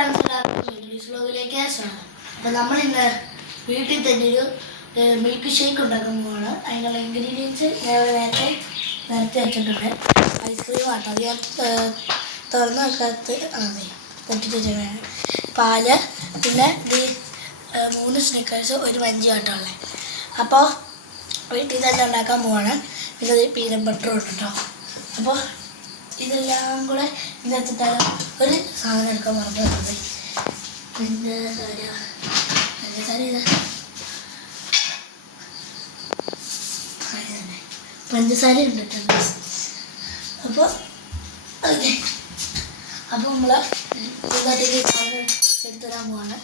Friends എല്ലാവർക്കും English വ്ലോഗിലേക്ക് സ്വാഗതം. അപ്പോൾ നമ്മൾ ഇന്ന് വീട്ടിൽ തന്നെ ഒരു മിൽക്ക് ഷേക്ക് ഉണ്ടാക്കാൻ പോവാണ്. അതിനുള്ള ഇൻഗ്രീഡിയൻസ് നേരത്തെ വെച്ചിട്ടുണ്ട്. ഐസ്ക്രീം ആട്ടോ, അത് ഞാൻ തുറന്ന് വെക്കാത്ത പൊട്ടിച്ച് വെച്ചാണ്. പാല്, പിന്നെ 3 സ്നിക്കേഴ്സ്, ഒരു മഞ്ചി ആട്ടോ ഉള്ളത്. അപ്പോൾ വീട്ടിൽ തന്നെ ഉണ്ടാക്കാൻ പോവാണ്. പിന്നെ പീനട്ട് ബട്ടറും ഉണ്ട് കേട്ടോ. അപ്പോൾ ഇതെല്ലാം കൂടെ ഇതിനകത്തിട്ടാണ് ഒരു സാധനം എടുക്കാൻ മറന്നു. പിന്നെ പഞ്ചസാര ഇട്ടിട്ടുണ്ട്. അപ്പോൾ ഓക്കെ, അപ്പോൾ നമ്മൾ ഇതിനകത്തേക്ക് സാധനം എടുത്തിടാൻ പോവാണ്.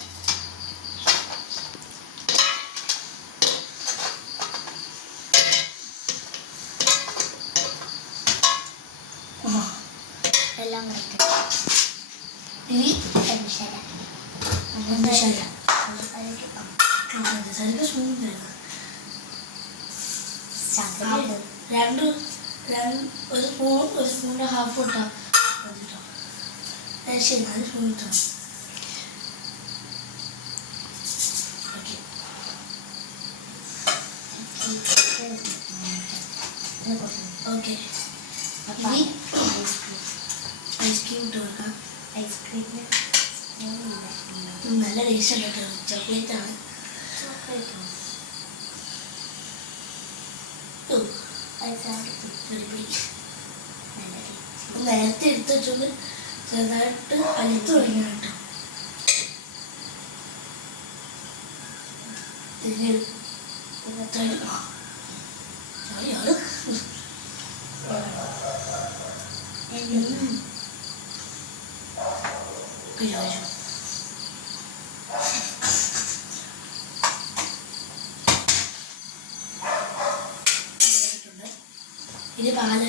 എല്ലാം ഇനി ഒരു സ്പൂണിൻ്റെ ഹാഫ് ഇട്ടാൽ മതി കേട്ടോ. ശരി, അത് സ്പൂൺ ഇട്ടോ. ഓക്കെ, ഇനി ഐസ്ക്രീം ഇട്ട് കൊടുക്കാം. ഐസ്ക്രീമിന് നല്ല ടേസ്റ്റ് ഉണ്ട് കേട്ടോ. ചോക്ലേറ്റാണ്. നേരത്തെ എടുത്ത് വെച്ചോണ്ട് ചെറുതായിട്ട് അലുത്ത് തുടങ്ങിയാണ് കേട്ടോ. ഇനി പാല്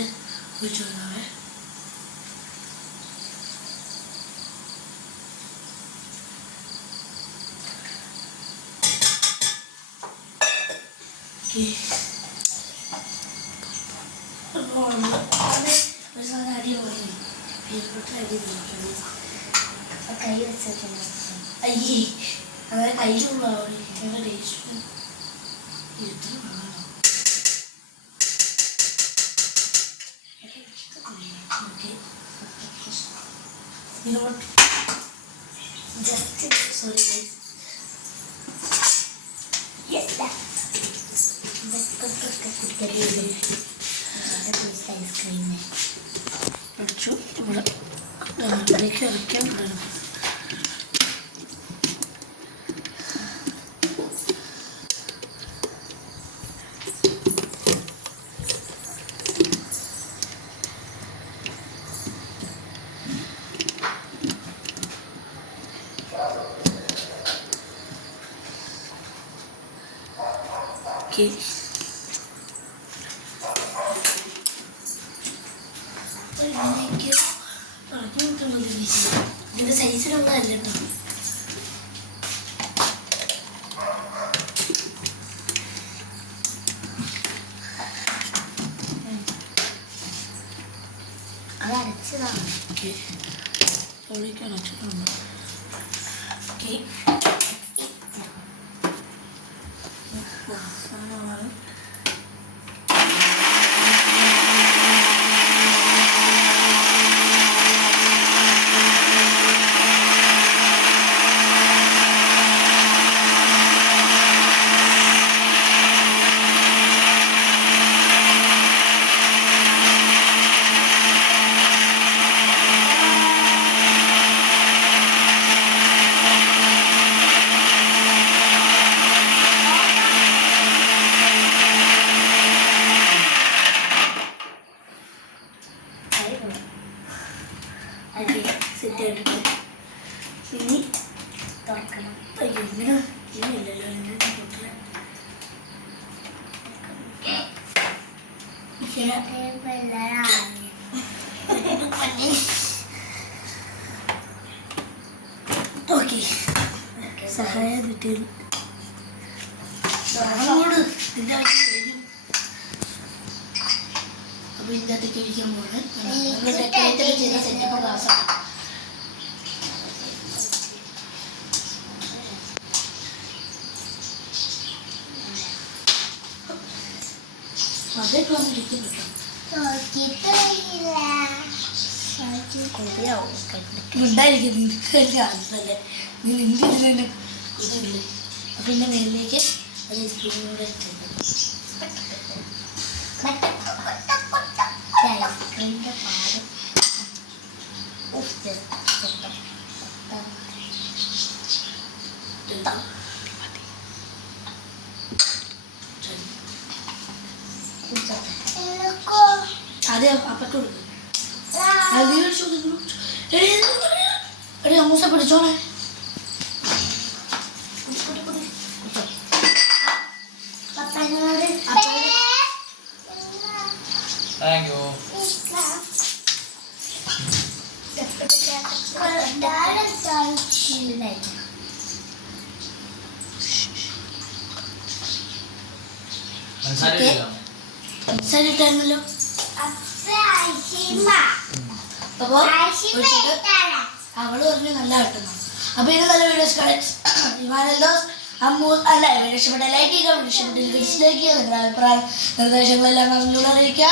ഒഴിച്ചു കൊടുക്കാവേ. ഒരു സാധനം അടി പോയി കൈ വെച്ചിട്ടുണ്ട്. അയ്യേ, അങ്ങനെ കയ്യിലുള്ള ടേസ്റ്റ് എത്ര കാണാം. Just sorry guys. Yes, ice cream. Achu, ഇവിടെ വെക്കാൻ തുടങ്ങും. ഇതിന്റെ സൈസിലുള്ളതല്ല കേട്ടോ. അത് അടച്ചതാണ്. അടച്ചിട്ടുണ്ട്. ഇനി തുറക്കണം. ഇല്ലല്ലോ ഓക്കെ, സഹായം കിട്ടിയത് അപ്പോൾ ഇതിനകത്തേക്ക് ഒഴിക്കാൻ പോകുന്നത് ഡെക്കറേറ്റ് ചെയ്ത സെറ്റപ്പ് ഗ്ലാസ്സാണ്. അതൊക്കെ വന്നിരിക്കും കേട്ടോ. ഉണ്ടായിരിക്കും നിനക്ക് തന്നെ ആണല്ലേ, നീ നിന്റെ ഇതിൽ ഇതില്ലേ. അപ്പം ഇതിൻ്റെ മേലിലേക്ക് ഒരു ഐസ്ക്രീം കൂടെ ഇട്ടുണ്ട്. ഐസ്ക്രീമിൻ്റെ പാല് അതെ അപ്പക്ക് കൊടുക്കും. എടി അമ്മൂസ പിടിച്ചോണേ. Thank you. ഇട്ടായിരുന്നല്ലോ. അപ്പൊ അവള് പറഞ്ഞു നല്ല കിട്ടുന്നു. അപ്പൊ ഇത് നല്ല വീഡിയോസ് ഇവാനെന്തോസ് അമ്മൂസ് അല്ല വീഡിയോ ഇഷ്ടപ്പെട്ട ലൈക്ക് ചെയ്യുക, വീഡിയോ ഇഷ്ടപ്പെട്ടില്ല ഡിസ്ലൈക്ക് ചെയ്യുക. നിങ്ങളുടെ അഭിപ്രായം നിർദ്ദേശങ്ങളെല്ലാം അറിയിക്കുക.